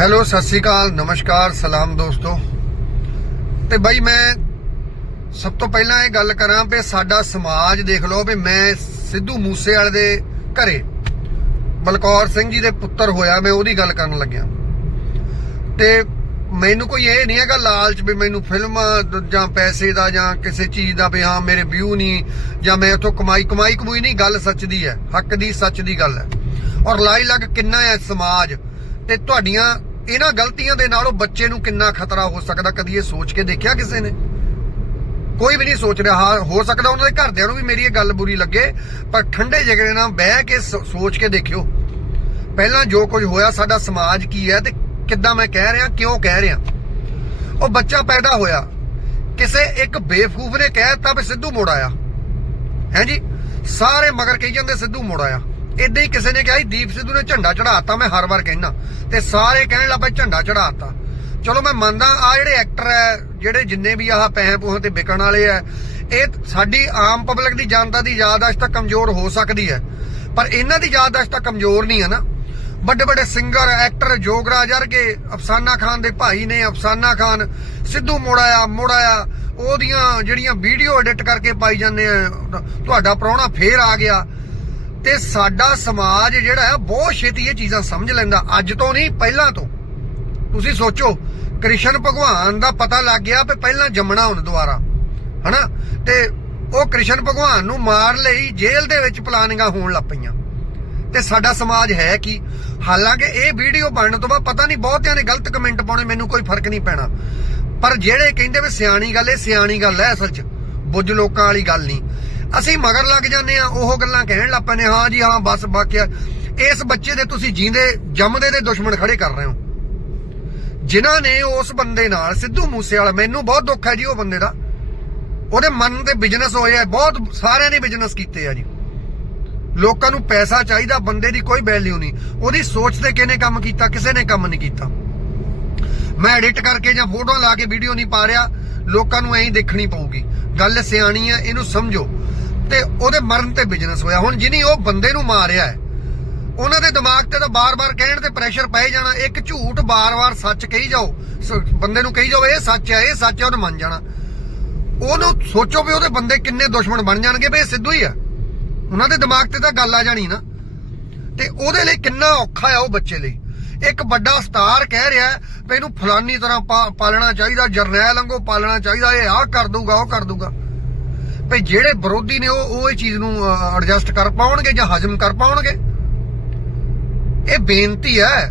Hello, Sat Sri ਅਕਾਲ, ਨਮਸਕਾਰ, ਸਲਾਮ ਦੋਸਤੋ। ਤੇ ਬਾਈ, ਮੈਂ ਸਭ ਤੋਂ ਪਹਿਲਾਂ ਇਹ ਗੱਲ ਕਰਾਂ ਵੀ ਸਾਡਾ ਸਮਾਜ ਦੇਖ ਲਓ ਵੀ ਮੈਂ ਸਿੱਧੂ ਮੂਸੇਵਾਲੇ ਦੇ ਘਰੇ ਬਲਕੌਰ ਸਿੰਘ ਜੀ ਦੇ ਪੁੱਤਰ ਹੋਇਆ, ਮੈਂ ਉਹਦੀ ਗੱਲ ਕਰਨ ਲੱਗਿਆ। ਤੇ ਮੈਨੂੰ ਕੋਈ ਇਹ ਨਹੀਂ ਹੈਗਾ ਲਾਲਚ ਵੀ ਮੈਨੂੰ ਫਿਲਮਾਂ ਜਾਂ ਪੈਸੇ ਦਾ ਜਾਂ ਕਿਸੇ ਚੀਜ਼ ਦਾ ਵੀ ਹਾਂ, ਮੇਰੇ ਵਿਊ ਨਹੀਂ, ਜਾਂ ਮੈਂ ਇਥੋਂ ਕਮਾਈ ਕਮਾਈ ਕਮੂਈ ਨਹੀਂ, ਗੱਲ ਸੱਚ ਦੀ ਹੈ, ਹੱਕ ਦੀ ਸੱਚ ਦੀ ਗੱਲ ਹੈ। ਔਰ ਲਾਈ ਲੱਗ ਕਿੰਨਾ ਹੈ ਸਮਾਜ, ਤੇ ਤੁਹਾਡੀਆਂ ਇਹਨਾਂ ਗਲਤੀਆਂ ਦੇ ਨਾਲੋਂ ਬੱਚੇ ਨੂੰ ਕਿੰਨਾ ਖਤਰਾ ਹੋ ਸਕਦਾ? ਕਦੀ ਇਹ ਸੋਚ ਕੇ ਦੇਖਿਆ ਕਿਸੇ ਨੇ? ਕੋਈ ਵੀ ਨਹੀਂ ਸੋਚ ਰਿਹਾ। ਹੋ ਸਕਦਾ ਉਹਨਾਂ ਦੇ ਘਰਦਿਆਂ ਨੂੰ ਵੀ ਮੇਰੀ ਇਹ ਗੱਲ ਬੁਰੀ ਲੱਗੇ, ਪਰ ਠੰਡੇ ਜਿਗਰੇ ਨਾਲ ਬਹਿ ਕੇ ਸੋਚ ਕੇ ਦੇਖਿਓ। ਪਹਿਲਾਂ ਜੋ ਕੁਝ ਹੋਇਆ, ਸਾਡਾ ਸਮਾਜ ਕੀ ਹੈ ਤੇ ਕਿੱਦਾਂ ਮੈਂ ਕਹਿ ਰਿਹਾ, ਕਿਉਂ ਕਹਿ ਰਿਹਾ? ਉਹ ਬੱਚਾ ਪੈਦਾ ਹੋਇਆ। ਕਿਸੇ ਇੱਕ ਬੇਵਕੂਫ ਨੇ ਕਹਿ ਦਿੱਤਾ ਵੀ ਸਿੱਧੂ ਮੋੜ ਆਇਆ। ਹੈ ਜੀ? ਸਾਰੇ ਮਗਰ ਕਹੀ ਜਾਂਦੇ ਸਿੱਧੂ ਮੋੜ ਆਇਆ। ਇਦਾਂ ਹੀ ਕਿਸੇ ਨੇ ਕਿਹਾ ਸੀ, ਦੀਪ ਸਿੱਧੂ ਨੇ ਝੰਡਾ ਚੜਾਤਾ ਮੈਂ ਹਰ ਵਾਰ ਕਹਿਣਾ ਤੇ ਸਾਰੇ ਕਹਿਣ ਲੱਗ ਪਏ, ਝੰਡਾ ਚੜਾਤਾ ਚਲੋ ਮੈਂ ਮੰਨਦਾ ਆ ਜਿਹੜੇ ਐਕਟਰ ਹੈ, ਜਿਹੜੇ ਜਿੰਨੇ ਵੀ ਆਹ ਪੈਸੇ ਪੂਹਾਂ ਤੇ ਵਿਕਣ ਵਾਲੇ ਆ ਇਹ ਸਾਡੀ ਆਮ ਪਬਲਿਕ ਦੀ ਜਨਤਾ ਦੀ ਯਾਦਾਸ਼ਤ ਤਾਂ ਕਮਜ਼ੋਰ ਹੋ ਸਕਦੀ ਹੈ। ਪਰ ਇਹਨਾਂ ਦੀ ਯਾਦਾਸ਼ਤ ਤਾਂ ਕਮਜ਼ੋਰ ਨਹੀਂ ਹੈ ਨਾ। ਵੱਡੇ ਵੱਡੇ ਸਿੰਗਰ ਐਕਟਰ ਜੋਗਰਾਜ ਵਰਗੇ, ਅਫਸਾਨਾ ਖਾਨ ਦੇ ਭਾਈ ਨੇ, ਅਫਸਾਨਾ ਖਾਨ, ਸਿੱਧੂ ਮੋੜਾਇਆ ਮੋੜਾਇਆ, ਉਹਦੀਆਂ ਜਿਹੜੀਆਂ ਵੀਡੀਓ ਐਡਿਟ ਕਰਕੇ ਪਾਈ ਜਾਂਦੇ ਆ, ਤੁਹਾਡਾ ਪ੍ਰਾਹੁਣਾ ਫੇਰ ਆ ਗਿਆ। ਤੇ ਸਾਡਾ ਸਮਾਜ ਜਿਹੜਾ ਹੈ, ਬਹੁਤ ਛੇਤੀ ਇਹ ਚੀਜ਼ਾਂ ਸਮਝ ਲੈਂਦਾ। ਅੱਜ ਤੋਂ ਨਹੀਂ, ਪਹਿਲਾਂ ਤੋਂ। ਤੁਸੀਂ ਸੋਚੋ, ਕ੍ਰਿਸ਼ਨ ਭਗਵਾਨ ਦਾ ਪਤਾ ਲੱਗ ਗਿਆ ਵੀ ਪਹਿਲਾਂ ਜੰਮਣਾ ਹੁਣ ਦੁਆਰਾ ਹਨਾ? ਤੇ ਉਹ ਕ੍ਰਿਸ਼ਨ ਭਗਵਾਨ ਨੂੰ ਮਾਰ ਲਈ, ਜੇਲ੍ਹ ਦੇ ਵਿੱਚ ਪਲਾਨਿੰਗਾਂ ਹੋਣ ਲੱਗ ਪਈਆਂ। ਤੇ ਸਾਡਾ ਸਮਾਜ ਹੈ ਕੀ? ਹਾਲਾਂਕਿ ਇਹ ਵੀਡੀਓ ਬਣਨ ਤੋਂ ਬਾਅਦ ਪਤਾ ਨਹੀਂ, ਬਹੁਤਿਆਂ ਨੇ ਗਲਤ ਕਮੈਂਟ ਪਾਉਣੇ, ਮੈਨੂੰ ਕੋਈ ਫ਼ਰਕ ਨਹੀਂ ਪੈਣਾ। ਪਰ ਜਿਹੜੇ ਕਹਿੰਦੇ ਵੀ ਸਿਆਣੀ ਗੱਲ, ਇਹ ਸਿਆਣੀ ਗੱਲ ਹੈ ਅਸਲ 'ਚ। ਬੁੱਝ ਲੋਕਾਂ ਵਾਲੀ ਗੱਲ ਨਹੀਂ। ਅਸੀਂ ਮਗਰ ਲੱਗ ਜਾਂਦੇ ਆ ਉਹ ਗੱਲਾਂ ਕਹਿਣ ਲੱਗ ਪੈਨੇ ਹਾਂ ਜੀ, ਹਾਂ, ਬਸ ਬਾਕਿਆ ਇਸ ਬੱਚੇ ਦੇ ਤੁਸੀਂ ਜੀਂਦੇ, ਜੰਮਦੇ ਦੇ ਦੁਸ਼ਮਣ ਖੜੇ ਕਰ ਰਹੇ ਹੋ। ਜਿਨ੍ਹਾਂ ਨੇ ਉਸ ਬੰਦੇ ਨਾਲ ਸਿੱਧੂ ਮੂਸੇ ਵਾਲਾ ਮੈਨੂੰ ਬਹੁਤ ਦੁੱਖ ਹੈ ਜੀ ਉਹ ਬੰਦੇ ਦਾ। ਉਹਦੇ ਮਨ ਤੇ ਬਿਜ਼ਨਸ ਹੋਇਆ ਬਹੁਤ ਸਾਰਿਆਂ ਨੇ ਬਿਜ਼ਨਸ ਕੀਤੇ ਆ ਜੀ। ਲੋਕਾਂ ਨੂੰ ਪੈਸਾ ਚਾਹੀਦਾ, ਬੰਦੇ ਦੀ ਕੋਈ ਵੈਲਿਊ ਨਹੀਂ। ਉਹਦੀ ਸੋਚ ਤੇ ਕਿਹਨੇ ਕੰਮ ਕੀਤਾ, ਕਿਸੇ ਨੇ ਕੰਮ ਨਹੀਂ ਕੀਤਾ। ਮੈਂ ਐਡਿਟ ਕਰਕੇ ਜਾਂ ਫੋਟੋਆਂ ਲਾ ਕੇ ਵੀਡੀਓ ਨਹੀਂ ਪਾ ਰਿਹਾ, ਲੋਕਾਂ ਨੂੰ ਐਂ ਦੇਖਣੀ ਪਊਗੀ। ਗੱਲ ਸਿਆਣੀ ਹੈ, ਇਹਨੂੰ ਸਮਝੋ। ਤੇ ਉਹਦੇ ਮਰਨ ਤੇ ਬਿਜ਼ਨਸ ਹੋਇਆ। ਹੁਣ ਜਿਨੀ ਉਹ ਬੰਦੇ ਨੂੰ ਮਾਰਿਆ ਹੈ, ਉਹਨਾਂ ਦੇ ਦਿਮਾਗ ਤੇ ਤਾਂ ਬਾਰ-ਬਾਰ ਕਹਿਣ ਤੇ ਪ੍ਰੈਸ਼ਰ ਪੈ ਜਾਣਾ। ਇੱਕ ਝੂਠ ਬਾਰ-ਬਾਰ ਸੱਚ ਕਹੀ ਜਾਓ ਬੰਦੇ ਨੂੰ ਕਹੀ ਜਾਓ, ਇਹ ਸੱਚ ਹੈ, ਇਹ ਸੱਚ ਹੈ, ਉਹਨੇ ਮੰਨ ਜਾਣਾ। ਉਹਨੂੰ ਸੋਚੋ ਵੀ ਉਹਦੇ ਬੰਦੇ ਕਿੰਨੇ ਦੁਸ਼ਮਣ ਬਣ ਜਾਣਗੇ, ਵੀ ਇਹ ਸਿੱਧੂ ਹੀ ਆ ਉਹਨਾਂ ਦੇ ਦਿਮਾਗ ਤੇ ਤਾਂ ਗੱਲ ਆ ਜਾਣੀ ਨਾ। ਤੇ ਉਹਦੇ ਲਈ ਕਿੰਨਾ ਔਖਾ ਆ ਉਹ ਬੱਚੇ ਲਈ। ਇੱਕ ਵੱਡਾ ਸਟਾਰ ਕਹਿ ਰਿਹਾ ਵੀ ਇਹਨੂੰ ਫਲਾਨੀ ਤਰ੍ਹਾਂ ਪਾਲਣਾ ਚਾਹੀਦਾ, ਜਰਨੈਲ ਵਾਂਗੂ ਪਾਲਣਾ ਚਾਹੀਦਾ, ਇਹ ਆਹ ਕਰ ਦੂਗਾ ਉਹ ਕਰ ਦੂਗਾ ਭਈ ਜਿਹੜੇ ਵਿਰੋਧੀ ਨੇ ਉਹ ਉਹ ਇਹ ਚੀਜ਼ ਨੂੰ ਐਡਜਸਟ ਕਰ ਪਾਉਣਗੇ ਜਾਂ ਹਜਮ ਕਰ ਪਾਉਣਗੇ? ਇਹ ਬੇਨਤੀ ਹੈ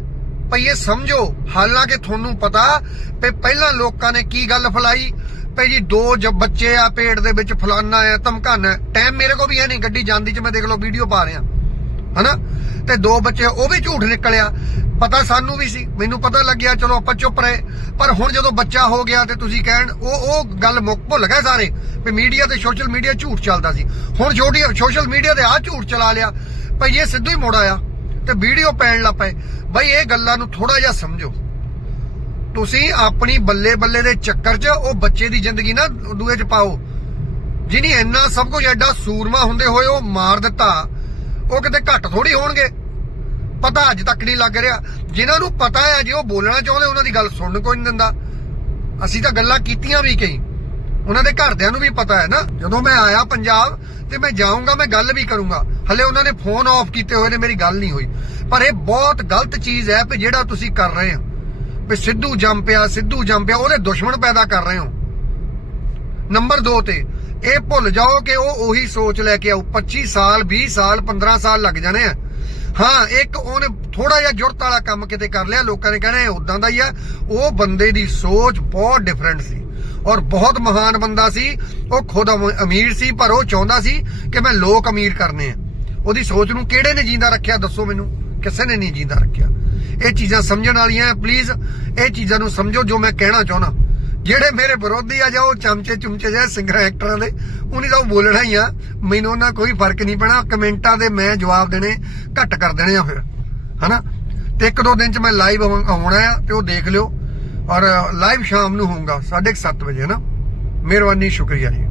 ਭਈ ਇਹ ਸਮਝੋ। ਹਾਲਾਂਕਿ ਤੁਹਾਨੂੰ ਪਤਾ ਵੀ ਪਹਿਲਾਂ ਲੋਕਾਂ ਨੇ ਕੀ ਗੱਲ ਫਲਾਈ? ਭਈ ਜੀ ਦੋ ਜ ਬੱਚੇ ਆ, ਪੇਟ ਦੇ ਵਿੱਚ ਫਲਾਨਾ ਆ, ਧਮਕਾਨਾ। ਟਾਈਮ ਮੇਰੇ ਕੋਲ ਵੀ ਹੈ ਨਹੀਂ, ਗੱਡੀ ਜਾਂਦੀ ਚ ਮੈਂ ਦੇਖ ਲਓ ਵੀਡੀਓ ਪਾ ਰਿਹਾ। ਹਨਾ? ਤੇ ਦੋ ਬੱਚੇ ਉਹ ਵੀ ਝੂਠ ਨਿਕਲਿਆ। ਪਤਾ ਸਾਨੂੰ ਵੀ ਸੀ, ਮੈਨੂੰ ਪਤਾ ਲੱਗਿਆ, ਚਲੋ ਆਪਾਂ ਚੁੱਪ ਰਹੇ। ਪਰ ਹੁਣ ਜਦੋਂ ਬੱਚਾ ਹੋ ਗਿਆ ਤੇ ਤੁਸੀਂ ਕਹਿਣ, ਉਹ ਉਹ ਗੱਲ ਮੁੱਕ, ਭੁੱਲ ਗਏ ਸਾਰੇ, ਵੀ ਮੀਡੀਆ ਤੇ ਸੋਸ਼ਲ ਮੀਡੀਆ ਝੂਠ ਚੱਲਦਾ ਸੀ। ਹੁਣ ਛੋਟੀ, ਸੋਸ਼ਲ ਮੀਡੀਆ ਤੇ ਆ ਝੂਠ ਚਲਾ ਲਿਆ। ਭਈ ਇਹ ਸਿੱਧੂ ਹੀ ਮੋੜ ਆਇਆ, ਤੇ ਵੀਡੀਓ ਪੈਣ ਲੱਗ ਪਏ। ਬਈ ਇਹ ਗੱਲਾਂ ਨੂੰ ਥੋੜਾ ਜਿਹਾ ਸਮਝੋ। ਤੁਸੀਂ ਆਪਣੀ ਬੱਲੇ ਬੱਲੇ ਦੇ ਚੱਕਰ 'ਚ ਉਹ ਬੱਚੇ ਦੀ ਜ਼ਿੰਦਗੀ ਨਾ ਦੂਏ 'ਚ ਪਾਓ। ਜਿਹਨੀ ਇੰਨਾ ਸਭ ਕੁਝ ਐਡਾ ਸੂਰਮਾ ਹੁੰਦੇ ਹੋਏ ਉਹ ਮਾਰ ਦਿੱਤਾ। ਉਹ ਕਿਤੇ ਘੱਟ ਥੋੜੀ ਹੋਣਗੇ। ਪਤਾ ਅੱਜ ਤੱਕ ਨਹੀਂ ਲੱਗ ਰਿਹਾ। ਜਿਨ੍ਹਾਂ ਨੂੰ ਪਤਾ ਹੈ, ਜੇ ਉਹ ਬੋਲਣਾ ਚਾਹੁੰਦੇ, ਉਹਨਾਂ ਦੀ ਗੱਲ ਸੁਣਨ ਕੋਈ ਨਹੀਂ ਦਿੰਦਾ। ਅਸੀਂ ਤਾਂ ਗੱਲਾਂ ਕੀਤੀਆਂ ਵੀ ਕਈ। ਉਹਨਾਂ ਦੇ ਘਰਦਿਆਂ ਨੂੰ ਵੀ ਪਤਾ ਹੈ ਨਾ। ਜਦੋਂ ਮੈਂ ਆਇਆ ਪੰਜਾਬ ਤੇ ਮੈਂ ਜਾਊਂਗਾ, ਮੈਂ ਗੱਲ ਵੀ ਕਰੂੰਗਾ। ਹਲੇ ਉਹਨਾਂ ਨੇ ਫੋਨ ਆਫ ਕੀਤੇ ਹੋਏ ਨੇ, ਮੇਰੀ ਗੱਲ ਨਹੀਂ ਹੋਈ। ਪਰ ਇਹ ਬਹੁਤ ਗਲਤ ਚੀਜ਼ ਹੈ ਕਿ ਜਿਹੜਾ ਤੁਸੀਂ ਕਰ ਰਹੇ ਹੋ। ਵੀ ਸਿੱਧੂ ਜੰਮ ਪਿਆ, ਸਿੱਧੂ ਜੰਮ ਪਿਆ, ਉਹਦੇ ਦੁਸ਼ਮਣ ਪੈਦਾ ਕਰ ਰਹੇ ਹੋ। ਨੰਬਰ 2 ਤੇ ਇਹ ਭੁੱਲ ਜਾਓ ਕਿ ਉਹ ਉਹੀ ਸੋਚ ਲੈ ਕੇ ਆਉ 25 ਸਾਲ 20 ਸਾਲ 15 ਸਾਲ ਲੱਗ ਜਾਣੇ ਆ। ਹਾਂ, ਇੱਕ ਉਹਨੇ ਥੋੜਾ ਜਿਹਾ ਜੁਰਤ ਵਾਲਾ ਕੰਮ ਕਿਤੇ ਕਰ ਲਿਆ, ਲੋਕਾਂ ਨੇ ਕਹਿਣਾ ਉਦਾਂ ਦਾ ਹੀ ਆ। ਉਹ ਬੰਦੇ ਦੀ ਸੋਚ ਬਹੁਤ ਡਿਫਰੈਂਟ ਸੀ ਔਰ ਬਹੁਤ ਮਹਾਨ ਬੰਦਾ ਸੀ। ਉਹ ਖੁਦ ਅਮੀਰ ਸੀ, ਪਰ ਉਹ ਚਾਹੁੰਦਾ ਸੀ ਕਿ ਮੈਂ ਲੋਕ ਅਮੀਰ ਕਰਨੇ ਆ। ਉਹਦੀ ਸੋਚ ਨੂੰ ਕਿਹੜੇ ਨੇ ਜਿੰਦਾ ਰੱਖਿਆ, ਦੱਸੋ ਮੈਨੂੰ। ਕਿਸੇ ਨੇ ਨਹੀਂ ਜਿੰਦਾ ਰੱਖਿਆ। ਇਹ ਚੀਜ਼ਾਂ ਸਮਝਣ ਵਾਲੀਆਂ ਪਲੀਜ਼ ਇਹ ਚੀਜ਼ਾਂ ਨੂੰ ਸਮਝੋ ਜੋ ਮੈਂ ਕਹਿਣਾ ਚਾਹੁੰਦਾ। ਜਿਹੜੇ ਮੇਰੇ ਵਿਰੋਧੀ ਆ, ਜਾਂ ਉਹ ਚਮਚੇ ਚੁਮਚੇ ਜਿਹੇ ਸਿੰਗਰ ਐਕਟਰਾਂ ਦੇ, ਉਹਨੀ ਤਾਂ ਉਹ ਬੋਲਣਾ ਹੀ ਆ, ਮੈਨੂੰ ਉਹਨਾਂ ਕੋਈ ਫ਼ਰਕ ਨਹੀਂ ਪੈਣਾ, ਕਮੈਂਟਾਂ ਦੇ ਮੈਂ ਜਵਾਬ ਦੇਣੇ, ਘੱਟ ਕਰ ਦੇਣੇ ਆ ਫਿਰ, ਹਨਾ? ਤੇ ਇੱਕ ਦੋ ਦਿਨ ਚ ਮੈਂ ਲਾਈਵ ਆਉਣਾ ਆ, ਤੇ ਉਹ ਦੇਖ ਲਿਓ, ਔਰ ਲਾਈਵ ਸ਼ਾਮ ਨੂੰ ਹੋਊਗਾ 7:30 ਵਜੇ, ਹਨਾ? ਮਿਹਰਬਾਨੀ, ਸ਼ੁਕਰੀਆ ਜੀ।